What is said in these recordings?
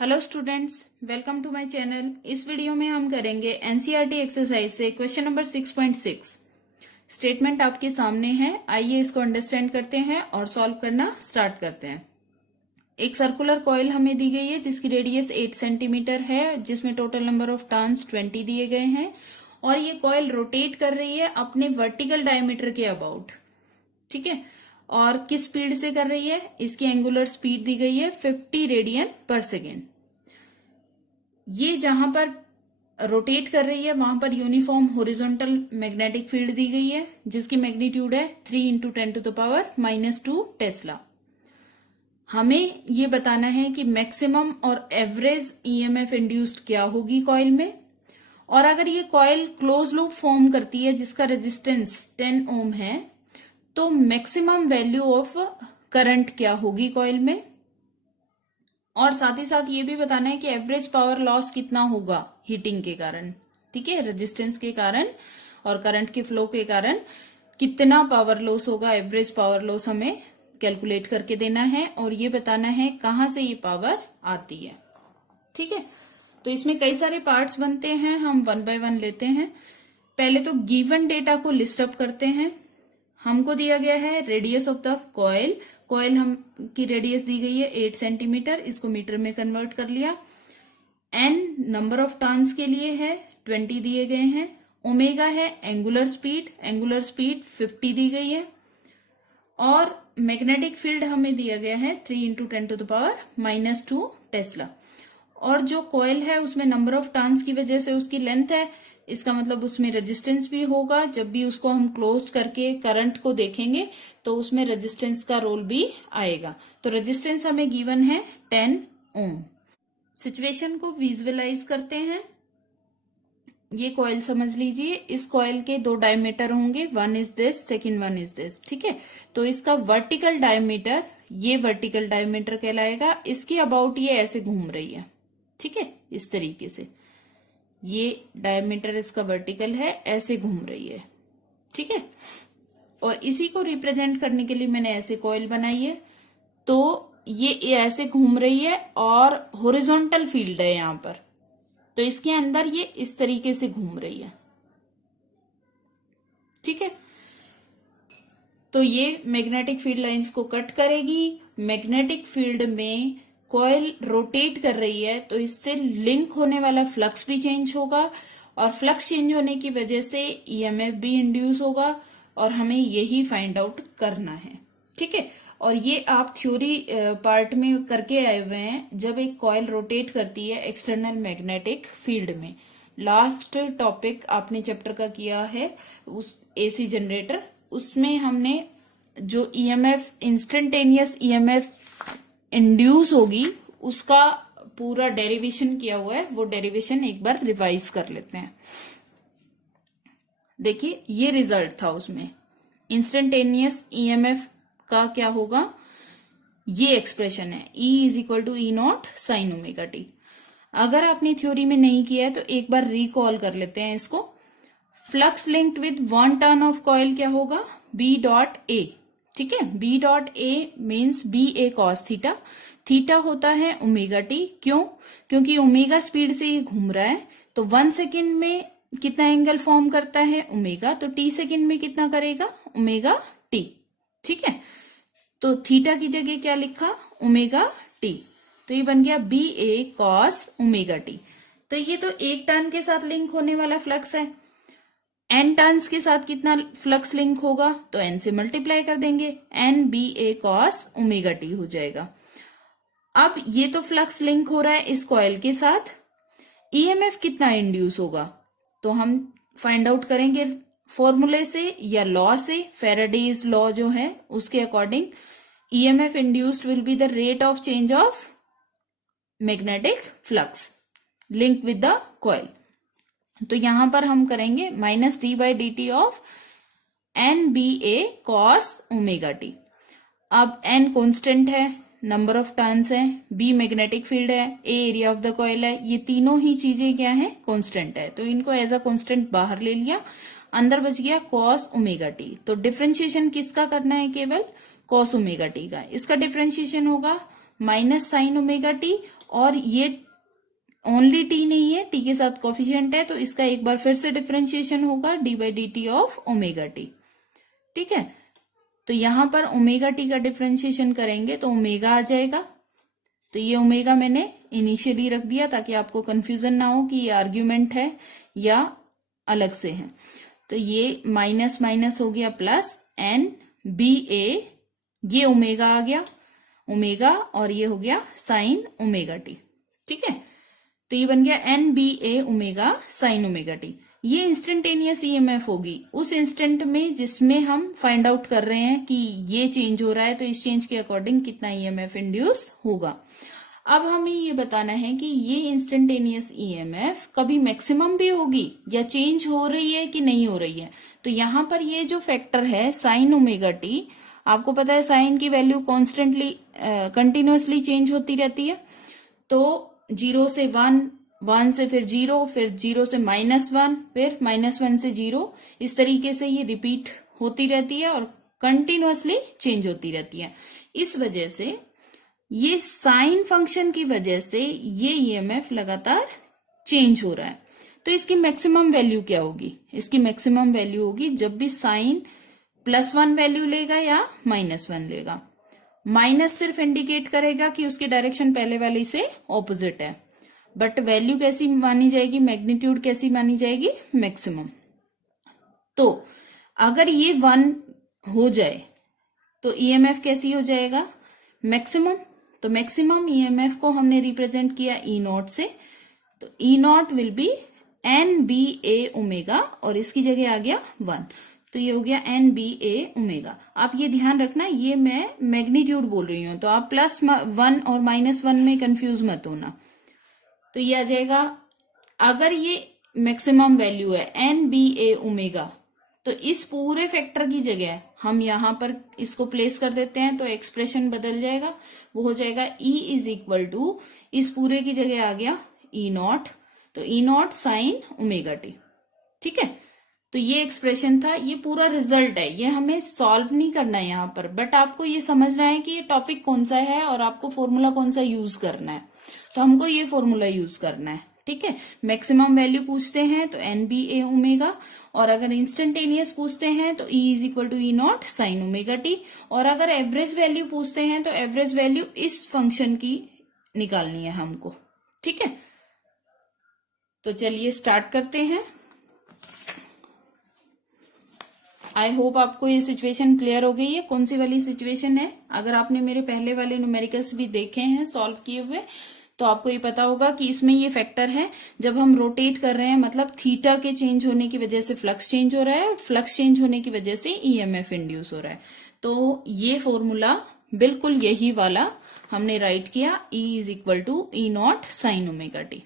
Hello students, welcome to my channel. इस video में हम करेंगे एनसीईआरटी एक्सरसाइज से क्वेश्चन नंबर 6.6। स्टेटमेंट आपके सामने है, आइए इसको अंडरस्टैंड करते हैं और सॉल्व करना स्टार्ट करते हैं। एक सर्कुलर कॉइल हमें दी गई है जिसकी रेडियस 8 सेंटीमीटर है, जिसमें टोटल नंबर ऑफ टर्न्स 20 दिए गए हैं और ये कॉइल रोटेट कर रही है अपने वर्टिकल डायमीटर के अबाउट। ठीक है, और किस स्पीड से कर रही है, इसकी एंगुलर स्पीड दी गई है 50 रेडियन पर सेकेंड। ये जहां पर रोटेट कर रही है वहां पर यूनिफॉर्म हॉरिजॉन्टल मैग्नेटिक फील्ड दी गई है जिसकी मैग्नीट्यूड है 3 × 10⁻² टेस्ला। हमें ये बताना है कि मैक्सिमम और एवरेज ईएमएफ इंड्यूस्ड क्या होगी कॉइल में, और अगर ये कॉइल क्लोज लूप फॉर्म करती है जिसका रेजिस्टेंस 10 ओम है तो मैक्सिमम वैल्यू ऑफ करंट क्या होगी कॉइल में, और साथ ही साथ ये भी बताना है कि एवरेज पावर लॉस कितना होगा हीटिंग के कारण। ठीक है, रेजिस्टेंस के कारण और करंट के फ्लो के कारण कितना पावर लॉस होगा, एवरेज पावर लॉस हमें कैलकुलेट करके देना है और ये बताना है कहाँ से ये पावर आती है। ठीक है, तो इसमें कई सारे पार्ट्स बनते हैं, हम वन बाय वन लेते हैं। पहले तो गिवन डेटा को लिस्ट अप करते हैं। हमको दिया गया है radius of the coil, coil हम की रेडियस दी गई है 8 सेंटीमीटर, इसको मीटर में कन्वर्ट कर लिया। एन नंबर ऑफ टर्न्स के लिए है 20 दिए गए हैं। ओमेगा है एंगुलर स्पीड, एंगुलर स्पीड 50 दी गई है और मैग्नेटिक फील्ड हमें दिया गया है 3 × 10⁻² टेस्ला। और जो कॉइल है उसमें नंबर ऑफ टर्न्स की वजह से उसकी लेंथ है, इसका मतलब उसमें रेजिस्टेंस भी होगा। जब भी उसको हम क्लोज करके करंट को देखेंगे तो उसमें रेजिस्टेंस का रोल भी आएगा। तो रेजिस्टेंस हमें गिवन है 10 ओम। सिचुएशन को विजुअलाइज करते हैं। ये कॉइल समझ लीजिए, इस कॉइल के दो डायमीटर होंगे, one is this, second one is this. ठीक है, तो इसका वर्टिकल डायमीटर, ये वर्टिकल डायमीटर कहलाएगा। इसके अबाउट ये ऐसे घूम रही है। ठीक है, इस तरीके से ये डायमीटर इसका वर्टिकल है, ऐसे घूम रही है। ठीक है, और इसी को रिप्रेजेंट करने के लिए मैंने ऐसे कॉइल बनाई है। तो ये ऐसे घूम रही है और हॉरिजॉन्टल फील्ड है यहां पर, तो इसके अंदर ये इस तरीके से घूम रही है। ठीक है, तो ये मैग्नेटिक फील्ड लाइंस को कट करेगी। मैग्नेटिक फील्ड में कॉइल रोटेट कर रही है तो इससे लिंक होने वाला फ्लक्स भी चेंज होगा और फ्लक्स चेंज होने की वजह से ईएमएफ भी इंड्यूस होगा और हमें यही फाइंड आउट करना है। ठीक है, और ये आप थ्योरी पार्ट में करके आए हुए हैं जब एक कॉइल रोटेट करती है एक्सटर्नल मैग्नेटिक फील्ड में। लास्ट टॉपिक आपने चैप्टर का किया है उस एसी जनरेटर, उसमें हमने जो ईएमएफ इंस्टेंटेनियस ईएमएफ इंड्यूस होगी उसका पूरा डेरिवेशन किया हुआ है, वो डेरिवेशन एक बार रिवाइज कर लेते हैं। देखिए, ये रिजल्ट था उसमें इंस्टेंटेनियस ईएमएफ का क्या होगा, ये एक्सप्रेशन है E = E0 sin ωt। अगर आपने थ्योरी में नहीं किया है तो एक बार रिकॉल कर लेते हैं इसको। Flux linked with 1 turn off coil क्या होगा, B.A। ठीक है, B.A means BA cos theta. Theta होता है ωt, क्यों? क्योंकि ओमेगा स्पीड से ये घूम रहा है, तो 1 सेकेंड में कितना एंगल फॉर्म करता है ओमेगा, तो T सेकेंड में कितना करेगा ωt। ठीक है, तो थीटा की जगह क्या लिखा, ωt, तो ये बन गया BA cos ωt। तो ये तो एक टर्न के साथ लिंक होने वाला फ्लक्स है। n टर्न्स के साथ कितना फ्लक्स लिंक होगा, तो n से मल्टीप्लाई कर देंगे, n BA cos ωt हो जाएगा। अब ये तो फ्लक्स लिंक हो रहा है इस कॉइल के साथ, ईएमएफ कितना इंड्यूस होगा तो हम फाइंड आउट करेंगे फॉर्मूले से या लॉ से। फैराडेज लॉ जो है उसके according EMF induced will be the rate of change of magnetic flux link with the coil. तो यहां पर हम करेंगे -d/dt of nBA cos ωt। अब n कांस्टेंट है, नंबर ऑफ टर्न्स है, B मैग्नेटिक फील्ड है, A area of the coil है, ये तीनों ही चीजें क्या है, कांस्टेंट है। तो इनको एज अ कांस्टेंट बाहर ले लिया, अंदर बच गया cos ωt। तो डिफरेंशिएशन किसका करना है, केवल cos ωt का। इसका डिफरेंशिएशन होगा माइनस साइन ओमेगा टी, और ये ओनली टी नहीं है, टी के साथ कोफिशिएंट है, तो इसका एक बार फिर से डिफरेंशिएशन होगा D by D T of omega t. ठीक है, तो यहां पर ओमेगा टी का डिफरेंशिएशन करेंगे तो ओमेगा आ जाएगा। तो ये ओमेगा मैंने इनिशियली रख दिया ताकि आपको कंफ्यूजन ना हो कि ये आर्ग्यूमेंट है या अलग से है। तो ये माइनस माइनस हो गया प्लस एन बी ए, ये ओमेगा आ गया ओमेगा, और ये हो गया साइन ओमेगा टी। ठीक है, तो ये बन गया एन बी ए ओमेगा साइन ओमेगा टी। ये इंस्टेंटेनियस ईएमएफ होगी उस इंस्टेंट में जिसमें हम फाइंड आउट कर रहे हैं कि ये चेंज हो रहा है, तो इस चेंज के अकॉर्डिंग कितना ईएमएफ इंड्यूस होगा। अब हमें ये बताना है कि ये इंस्टेंटेनियस ईएमएफ कभी मैक्सिमम भी होगी या चेंज हो रही है कि नहीं हो रही है। तो यहाँ पर ये जो फैक्टर है साइन ओमेगा टी, आपको पता है साइन की वैल्यू कॉन्स्टेंटली कंटिन्यूअसली चेंज होती रहती है। तो 0 से 1, 1 से फिर 0, फिर 0 से -1, फिर -1 से 0, इस तरीके से ये रिपीट होती रहती है और कंटिन्यूअसली चेंज होती रहती है। इस वजह से ये साइन फंक्शन की वजह से ये ईएमएफ लगातार चेंज हो रहा है। तो इसकी मैक्सिमम वैल्यू क्या होगी? इसकी मैक्सिमम वैल्यू होगी जब भी साइन +1 वैल्यू लेगा या -1 लेगा। माइनस सिर्फ इंडिकेट करेगा कि उसकी डायरेक्शन पहले वाली से ऑपोजिट है, बट वैल्यू कैसी मानी जाएगी, मैग्नीट्यूड कैसी मानी जाएगी, मैक्सिमम। तो अगर ये 1 हो जाए तो ईएमएफ कैसी हो जाएगा, मैक्सिमम। तो मैक्सिमम ईएमएफ को हमने रिप्रेजेंट किया ई नॉट से, तो E not will be N B A omega, और इसकी जगह आ गया 1, तो ये हो गया एन बी ए ओमेगा। आप ये ध्यान रखना, ये मैं मैग्नीट्यूड बोल रही हूं, तो आप +1 और -1 में कंफ्यूज मत होना। तो ये आ जाएगा, अगर ये मैक्सिमम वैल्यू है एन बी ए ओमेगा, तो इस पूरे फैक्टर की जगह हम यहां पर इसको प्लेस कर देते हैं, तो एक्सप्रेशन बदल जाएगा, वो हो जाएगा E इज इक्वल टू, इस पूरे की जगह आ गया ई नॉट, तो E naught sine omega t. ठीक है, तो ये एक्सप्रेशन था, ये पूरा रिजल्ट है, ये हमें सॉल्व नहीं करना है यहाँ पर, बट आपको ये समझना है कि ये टॉपिक कौन सा है और आपको फॉर्मूला कौन सा यूज करना है। तो हमको ये फॉर्मूला यूज करना है। ठीक है, मैक्सिमम वैल्यू पूछते हैं तो एन बी ए ओमेगा, और अगर इंस्टेंटेनियस पूछते हैं तो E is equal to e naught sine omega t, और अगर एवरेज वैल्यू पूछते हैं तो एवरेज वैल्यू इस फंक्शन की निकालनी है हमको। ठीक है, तो चलिए स्टार्ट करते हैं। आई होप आपको ये सिचुएशन क्लियर हो गई है, कौन सी वाली सिचुएशन है। अगर आपने मेरे पहले वाले न्यूमेरिकल्स भी देखे हैं सॉल्व किए हुए, तो आपको ये पता होगा कि इसमें ये फैक्टर है, जब हम रोटेट कर रहे हैं मतलब थीटा के चेंज होने की वजह से फ्लक्स चेंज हो रहा है, और फ्लक्स चेंज होने की वजह से ईएमएफ इंड्यूस हो रहा है। तो ये फॉर्मूला बिल्कुल यही वाला हमने राइट किया, E is equal to e naught sine omega t.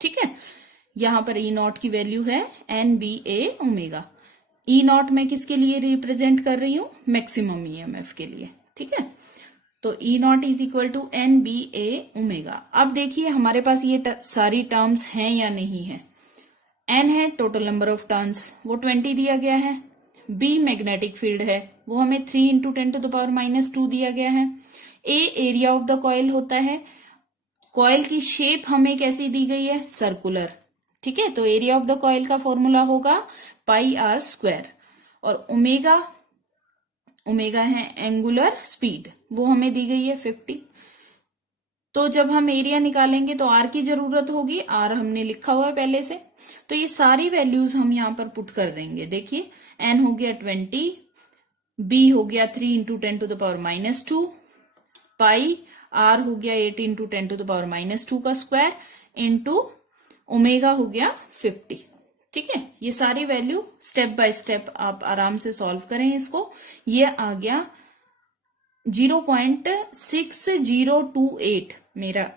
ठीक है, यहां पर ई नॉट की वैल्यू है एन बी ए ओमेगा। ई नॉट मैं किसके लिए रिप्रेजेंट कर रही हूँ, मैक्सिमम ईएमएफ के लिए। ठीक है, तो E not is equal to N B A omega. अब देखिए हमारे पास ये सारी टर्म्स हैं या नहीं है। एन है टोटल नंबर ऑफ टर्न्स, वो 20 दिया गया है। बी मैग्नेटिक फील्ड है, वो हमें 3 × 10⁻² दिया गया है। ए एरिया ऑफ द कॉइल होता है, कॉइल की शेप हमें कैसी दी गई है, सर्कुलर। ठीक है, तो एरिया ऑफ द कॉइल का फॉर्मूला होगा πr², और ओमेगा, ओमेगा है एंगुलर स्पीड, वो हमें दी गई है 50। तो जब हम एरिया निकालेंगे तो आर की जरूरत होगी, आर हमने लिखा हुआ है पहले से, तो ये सारी वैल्यूज हम यहाँ पर पुट कर देंगे। देखिए एन हो गया 20, बी हो गया 3 × 10⁻², पाई आर हो गया 8 × 10⁻² का स्क्वायर, इंटू ओमेगा हो गया 50। ठीक है, ये सारी वैल्यू स्टेप बाय स्टेप आप आराम से सॉल्व करें इसको। ये आ गया 0.6028 मेरा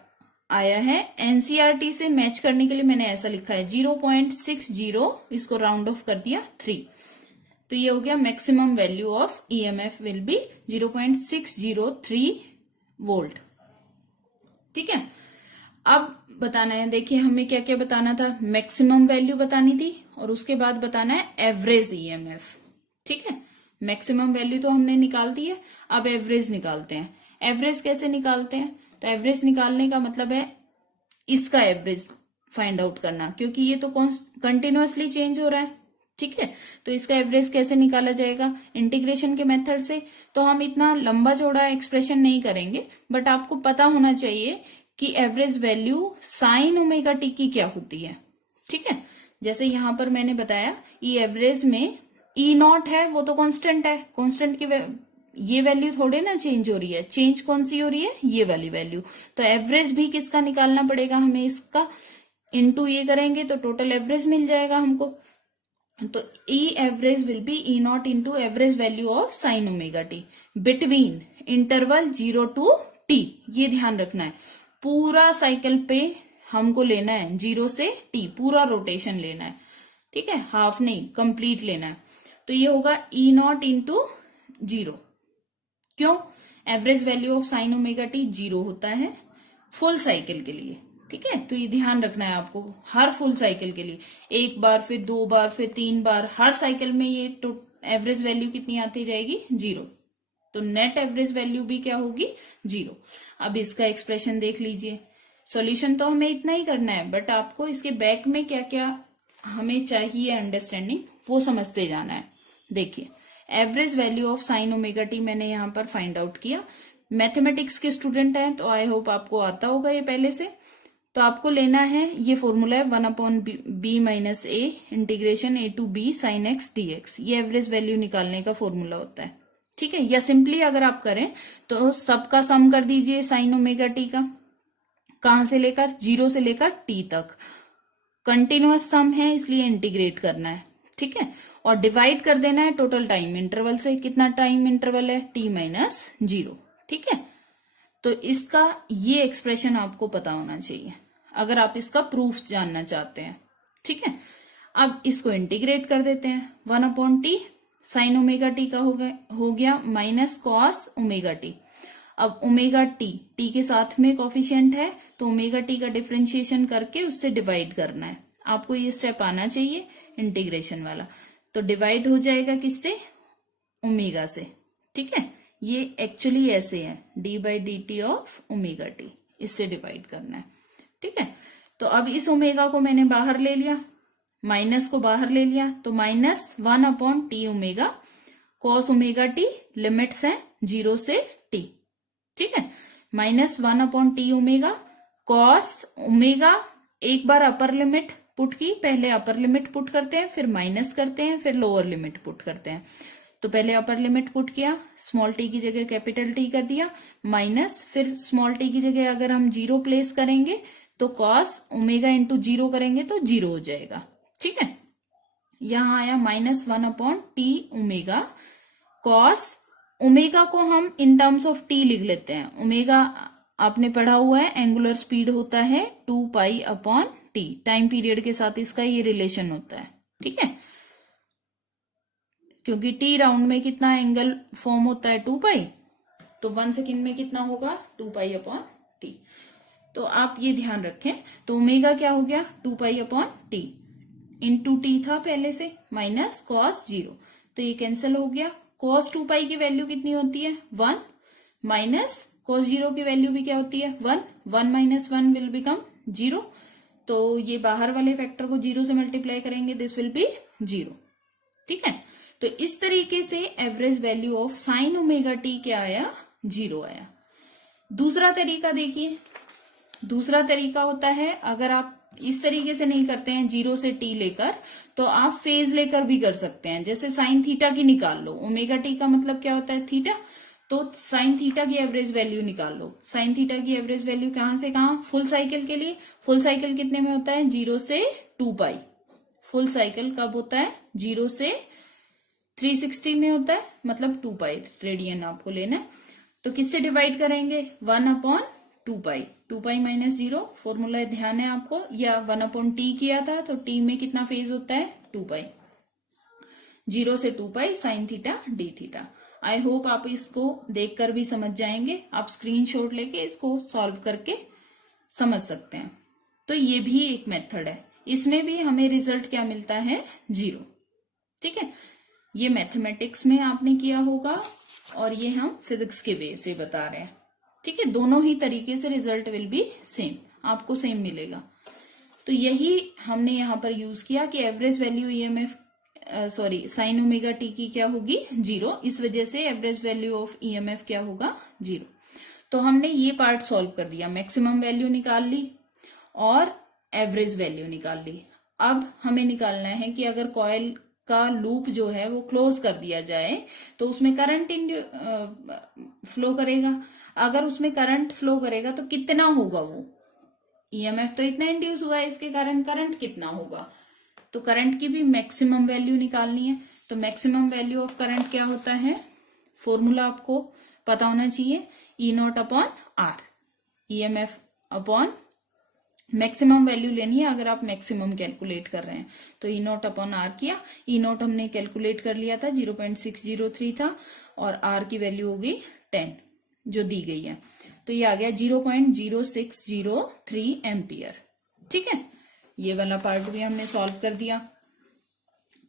आया है। एनसीईआरटी से मैच करने के लिए मैंने ऐसा लिखा है 0.60, इसको राउंड ऑफ कर दिया 3, तो ये हो गया maximum value of EMF will be 0.603 volt. ठीक है, अब बताना है, देखिए हमें क्या क्या बताना था, मैक्सिमम वैल्यू बतानी थी और उसके बाद बताना है एवरेज ईएमएफ। ठीक है, मैक्सिमम वैल्यू तो हमने निकाल दी है, अब एवरेज निकालते हैं। एवरेज कैसे निकालते हैं, तो एवरेज निकालने का मतलब है इसका एवरेज फाइंड आउट करना, क्योंकि ये तो कंटिन्यूअसली चेंज हो रहा है। ठीक है, तो इसका एवरेज कैसे निकाला जाएगा? इंटीग्रेशन के मेथड से। तो हम इतना लंबा चौड़ा एक्सप्रेशन नहीं करेंगे, बट आपको पता होना चाहिए कि average value sign omega T की क्या होती है। ठीक है, जैसे यहां पर मैंने बताया ई एवरेज में ई नॉट है, वो तो कांस्टेंट है, कांस्टेंट की ये वैल्यू थोड़े ना चेंज हो रही है, चेंज कौन सी हो रही है? ये वाली वैल्यू। तो एवरेज भी किसका निकालना पड़ेगा हमें? इसका इनटू ये करेंगे तो टोटल एवरेज मिल जाएगा हमको। तो E average will be E not into average value of sine omega T between interval 0 to t। ये ध्यान रखना है, पूरा साइकिल पे हमको लेना है 0 से t, पूरा रोटेशन लेना है। ठीक है, हाफ नहीं, कंप्लीट लेना है। तो ये होगा ई नॉट इंटू 0। क्यों? Average value of sine omega T 0 होता है फुल साइकिल के लिए। ठीक है, तो ये ध्यान रखना है आपको, हर फुल साइकिल के लिए, एक बार, फिर 2 बार, फिर 3 बार, हर साइकिल में ये एवरेज वैल्यू कितनी आती जाएगी? 0। तो नेट एवरेज वैल्यू भी क्या होगी? 0। अब इसका एक्सप्रेशन देख लीजिए। सॉल्यूशन तो हमें इतना ही करना है, बट आपको इसके बैक में क्या क्या हमें चाहिए अंडरस्टैंडिंग, वो समझते जाना है। देखिए, average value of sine omega T मैंने यहाँ पर फाइंड आउट किया। मैथमेटिक्स के स्टूडेंट हैं तो आई होप आपको आता होगा ये पहले से। तो आपको लेना है, ये फॉर्मूला है 1/b minus a integration a to b sine x D x. ये एवरेज वैल्यू निकालने का फॉर्मूला होता है। ठीक है, या सिंपली अगर आप करें तो सबका सम कर दीजिए साइन ओमेगा टी का, कहां से लेकर? 0 से लेकर t तक। कंटिन्यूअस सम है इसलिए इंटीग्रेट करना है। ठीक है, और डिवाइड कर देना है टोटल टाइम इंटरवल से। कितना टाइम इंटरवल है? t minus 0। ठीक है, तो इसका ये एक्सप्रेशन आपको पता होना चाहिए अगर आप इसका प्रूफ जानना चाहते हैं। ठीक है, अब इसको इंटीग्रेट कर देते हैं। 1/t साइन ओमेगा टी का हो गया माइनस कॉस ओमेगा टी। अब ओमेगा टी के साथ में कोफिशिएंट है, तो ओमेगा टी का डिफरेंशिएशन करके उससे डिवाइड करना है। आपको ये स्टेप आना चाहिए इंटीग्रेशन वाला। तो डिवाइड हो जाएगा किससे? ओमेगा से। ठीक है, ये एक्चुअली ऐसे है, d/dt ऑफ ओमेगा टी, इससे डिवाइड करना है। ठीक है, तो अब इस ओमेगा को मैंने बाहर ले लिया, माइनस को बाहर ले लिया, तो minus 1/t omega cos omega T, limits हैं 0 से t। ठीक है, minus 1/t omega cos omega, एक बार अपर लिमिट पुट की, पहले अपर लिमिट पुट करते हैं, फिर माइनस करते हैं, फिर लोअर लिमिट पुट करते हैं। तो पहले अपर लिमिट पुट किया, स्मॉल टी की जगह कैपिटल टी कर दिया, माइनस, फिर स्मॉल टी की जगह अगर हम 0 प्लेस करेंगे तो कॉस ओमेगा इंटू 0 करेंगे तो 0 हो जाएगा। ठीक है, यहां आया minus 1/t omega cos, omega को हम इन टर्म्स ऑफ टी लिख लेते हैं। ओमेगा आपने पढ़ा हुआ है, एंगुलर स्पीड होता है 2π/t, टाइम पीरियड के साथ इसका ये रिलेशन होता है। ठीक है, क्योंकि टी राउंड में कितना एंगल फॉर्म होता है? 2π, तो 1 सेकेंड में कितना होगा? 2π/t। तो आप ये ध्यान रखें। तो ओमेगा क्या हो गया? 2π/t इंटू टी था पहले से, माइनस कॉस 0, तो ये कैंसिल हो गया। कॉस 2π की वैल्यू कितनी होती है? 1, माइनस कॉस 0 की वैल्यू भी क्या होती है? 1। 1 माइनस 1 विल बिकम 0, तो ये बाहर वाले फैक्टर को 0 से मल्टीप्लाई करेंगे, दिस विल बी 0। ठीक है, तो इस तरीके से average value of sine omega T क्या आया? 0 आया। दूसरा तरीका देखिए, दूसरा तरीका होता है, अगर आप इस तरीके से नहीं करते हैं 0 से t लेकर, तो आप फेज लेकर भी कर सकते हैं। जैसे साइन थीटा की निकाल लो, ओमेगा टी का मतलब क्या होता है? थीटा, तो साइन थीटा की एवरेज वैल्यू निकाल लो। साइन थीटा की एवरेज वैल्यू कहां से कहां? फुल साइकिल के लिए। फुल साइकिल कितने में होता है? 0 से 2π। फुल साइकिल कब होता है? 0 से 360 में होता है, मतलब 2π रेडियन आपको लेना है। तो किससे डिवाइड करेंगे? 1/2π। 2π माइनस 0 फॉर्मूला ध्यान है आपको, या 1/t किया था तो t में कितना फेज होता है? 2π। 0 से 2π sine theta D theta. I hope आप इसको देखकर भी समझ जाएंगे। आप स्क्रीनशॉट लेके इसको सॉल्व करके समझ सकते हैं। तो ये भी एक मेथड है, इसमें भी हमें रिजल्ट क्या मिलता है? 0। ठीक है, ये मैथमेटिक्स में आपने किया होगा और ये हम फिजिक्स के वे से बता रहे हैं। ठीक है, दोनों ही तरीके से रिजल्ट विल बी सेम, आपको सेम मिलेगा। तो यही हमने यहाँ पर यूज किया कि average value EMF sign omega T की क्या होगी 0, इस वजह से एवरेज वैल्यू ऑफ ईएमएफ क्या होगा 0। तो हमने ये पार्ट सॉल्व कर दिया, मैक्सिमम वैल्यू निकाल ली और एवरेज वैल्यू निकाल ली। अब हमें निकालना है कि अगर कॉइल का लूप जो है वो क्लोज कर दिया जाए तो उसमें करंट फ्लो करेगा। अगर उसमें करंट फ्लो करेगा तो कितना होगा, वो ईएमएफ तो इतना इंड्यूस हुआ है, इसके कारण करंट कितना होगा। तो करंट की भी मैक्सिमम वैल्यू निकालनी है। तो मैक्सिमम वैल्यू ऑफ करंट क्या होता है, फॉर्मूला आपको पता होना चाहिए, E not upon R, EMF upon maximum value लेनी है अगर आप मैक्सिमम कैलकुलेट कर रहे हैं। तो ई नॉट अपॉन आर किया, ई नॉट हमने कैलकुलेट कर लिया था 0.603 था और आर की वैल्यू होगी 10 जो दी गई है। तो ये आ गया 0.0603 एम्पियर। ठीक है, ये वाला पार्ट भी हमने सॉल्व कर दिया।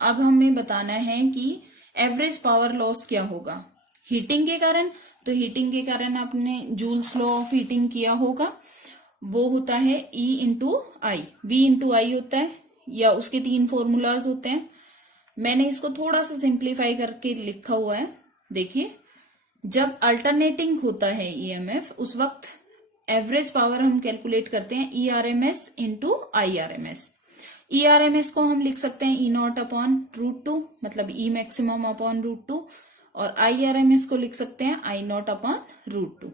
अब हमें बताना है कि एवरेज पावर लॉस क्या होगा हीटिंग के कारण। तो हीटिंग के कारण आपने जूल्स लॉ ऑफ हीटिंग किया होगा, वो होता है E इंटू आई, V इंटू आई होता है, या उसके 3 फॉर्मूलाज होते हैं। मैंने इसको थोड़ा सा सिंप्लीफाई करके लिखा हुआ है। देखिए, जब अल्टरनेटिंग होता है ईएमएफ उस वक्त एवरेज पावर हम कैलकुलेट करते हैं ERMS इंटू IRMS। ERMS को हम लिख सकते हैं E नॉट अपॉन √2, मतलब E मैक्सिमम अपॉन √2, और IRMS को लिख सकते हैं I not upon √2।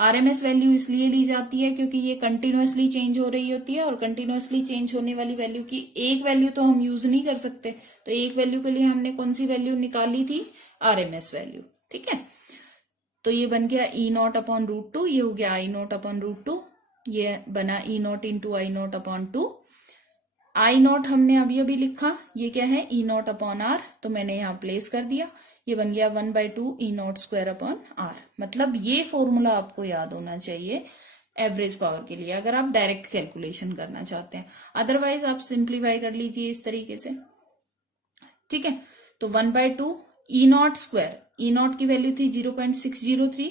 RMS value इसलिए ली जाती है क्योंकि ये कंटिन्यूअसली चेंज हो रही होती है और कंटिन्यूअसली चेंज होने वाली वैल्यू की एक वैल्यू तो हम यूज नहीं कर सकते। तो एक वैल्यू के लिए हमने कौन सी वैल्यू निकाली थी, RMS वैल्यू। ठीक है, तो ये बन गया E नॉट अपॉन √2, ये हो गया I नॉट अपॉन √2, ये बना E not into I not upon 2। I not हमने अभी अभी लिखा, ये क्या है E नॉट अपॉन आर, तो मैंने यहाँ प्लेस कर दिया, ये बन गया 1/2 E naught square upon r. मतलब ये फॉर्मूला आपको याद होना चाहिए एवरेज पावर के लिए अगर आप डायरेक्ट कैलकुलेशन करना चाहते हैं। अदरवाइज आप सिंप्लीफाई कर लीजिए इस तरीके से। ठीक है, तो 1/2 E naught square, E not की वैल्यू थी 0.603,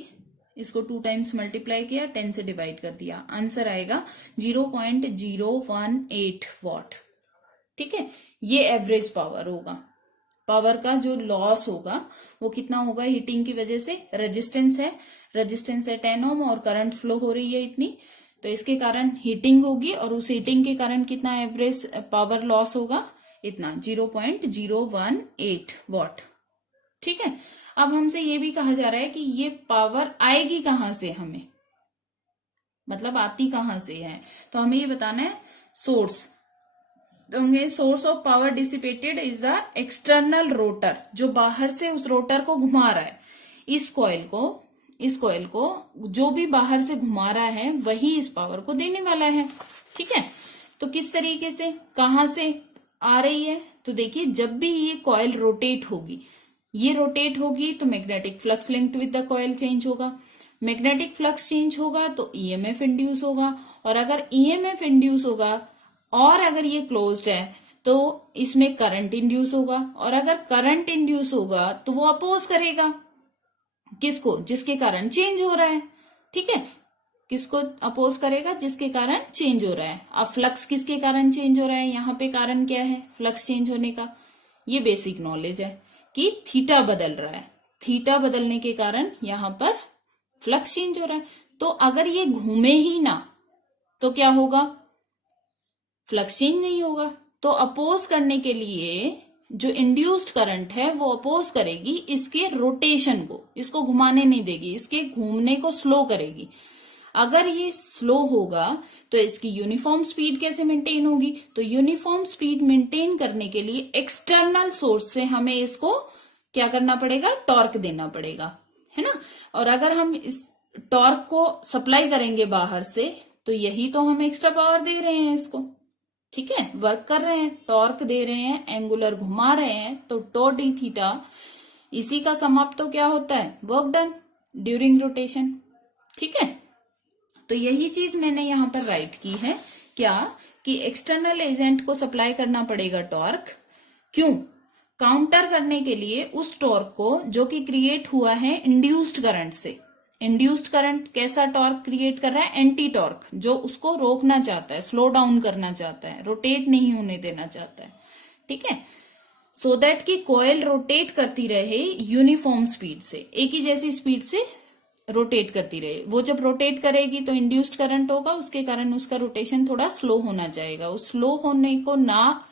इसको 2 टाइम्स मल्टीप्लाई किया, 10 से डिवाइड कर दिया, आंसर आएगा 0.018 वॉट। ठीक है, ये एवरेज पावर होगा। पावर का जो लॉस होगा वो कितना होगा हीटिंग की वजह से, रेजिस्टेंस है 10 ओम और करंट फ्लो हो रही है इतनी, तो इसके कारण हीटिंग होगी और उस हीटिंग के कारण कितना एवरेज पावर लॉस होगा, इतना 0.018 वॉट। ठीक है, अब हमसे ये भी कहा जा रहा है कि ये पावर आएगी कहां से, हमें मतलब आती कहां से है, तो हमें ये बताना है सोर्स। तो source of power dissipated is the external rotor, जो बाहर से उस रोटर को घुमा रहा है, इस कॉइल को जो भी बाहर से घुमा रहा है वही इस पावर को देने वाला है। ठीक है, तो किस तरीके से, कहां से आ रही है, तो देखिए जब भी ये कॉइल रोटेट होगी, ये रोटेट होगी तो magnetic flux linked with the coil change होगा, मैग्नेटिक फ्लक्स चेंज होगा तो ईएमएफ इंड्यूस होगा, और अगर ईएमएफ इंड्यूस होगा और अगर ये क्लोज्ड है तो इसमें करंट इंड्यूस होगा, और अगर करंट इंड्यूस होगा तो वो अपोज करेगा किसको, जिसके कारण चेंज हो रहा है। ठीक है, किसको अपोज करेगा, जिसके कारण चेंज हो रहा है। अब फ्लक्स किसके कारण चेंज हो रहा है, यहाँ पे कारण क्या है फ्लक्स चेंज होने का, ये बेसिक नॉलेज है कि थीटा बदल रहा है, थीटा बदलने के कारण यहाँ पर फ्लक्स चेंज हो रहा है। तो अगर ये घूमे ही ना तो क्या होगा, फ्लक्स चेंज नहीं होगा। तो अपोज करने के लिए जो इंड्यूस्ड करंट है वो अपोज करेगी इसके रोटेशन को, इसको घुमाने नहीं देगी, इसके घूमने को स्लो करेगी। अगर ये स्लो होगा तो इसकी यूनिफॉर्म स्पीड कैसे मेंटेन होगी, तो यूनिफॉर्म स्पीड मेंटेन करने के लिए एक्सटर्नल सोर्स से हमें इसको क्या करना पड़ेगा, टॉर्क देना पड़ेगा, है ना। और अगर हम इस टॉर्क को सप्लाई करेंगे बाहर से तो यही तो हम एक्स्ट्रा पावर दे रहे हैं इसको। ठीक है, वर्क कर रहे हैं, टॉर्क दे रहे हैं, एंगुलर घुमा रहे हैं, तो टो डी थीटा, इसी का समाप्त तो क्या होता है, वर्क डन ड्यूरिंग रोटेशन। ठीक है, तो यही चीज मैंने यहाँ पर राइट की है, क्या कि एक्सटर्नल एजेंट को सप्लाई करना पड़ेगा टॉर्क, क्यों, काउंटर करने के लिए उस टॉर्क को जो कि क्रिएट हुआ है इंड्यूस्ड करंट से। इंड्यूस्ड करंट कैसा टॉर्क क्रिएट कर रहा है, एंटी टॉर्क, जो उसको रोकना चाहता है, स्लो डाउन करना चाहता है, रोटेट नहीं होने देना चाहता है, ठीक है, सो दैट कि कॉइल रोटेट करती रहे यूनिफॉर्म स्पीड से, एक ही जैसी स्पीड से रोटेट करती रहे। वो जब रोटेट करेगी तो इंड्यूस्ड करंट होगा, उसके कारण उसका रोटेशन थोड़ा स्लो होना चाहेगा। उस स्लो होने को ना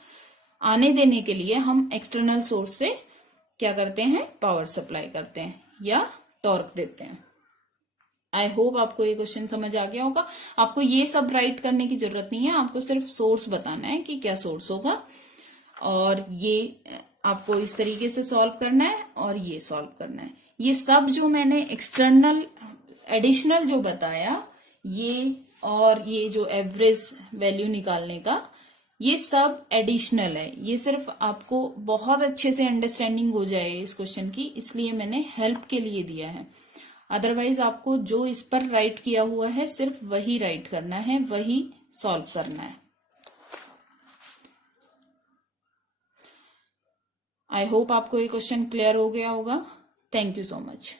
आने देने के लिए हम एक्सटर्नल सोर्स से क्या करते हैं, पावर सप्लाई करते हैं या टॉर्क देते हैं। आई होप आपको ये क्वेश्चन समझ आ गया होगा। आपको ये सब राइट करने की जरूरत नहीं है, आपको सिर्फ सोर्स बताना है कि क्या सोर्स होगा, और ये आपको इस तरीके से सॉल्व करना है और ये सॉल्व करना है। ये सब जो मैंने एक्सटर्नल एडिशनल जो बताया, ये और ये जो एवरेज वैल्यू निकालने का, ये सब एडिशनल है। ये सिर्फ आपको बहुत अच्छे से अंडरस्टैंडिंग हो जाए इस क्वेश्चन की, इसलिए मैंने हेल्प के लिए दिया है। अदरवाइज आपको जो इस पर राइट किया हुआ है सिर्फ वही राइट करना है, वही सॉल्व करना है। आई होप आपको ये क्वेश्चन क्लियर हो गया होगा। Thank you so much.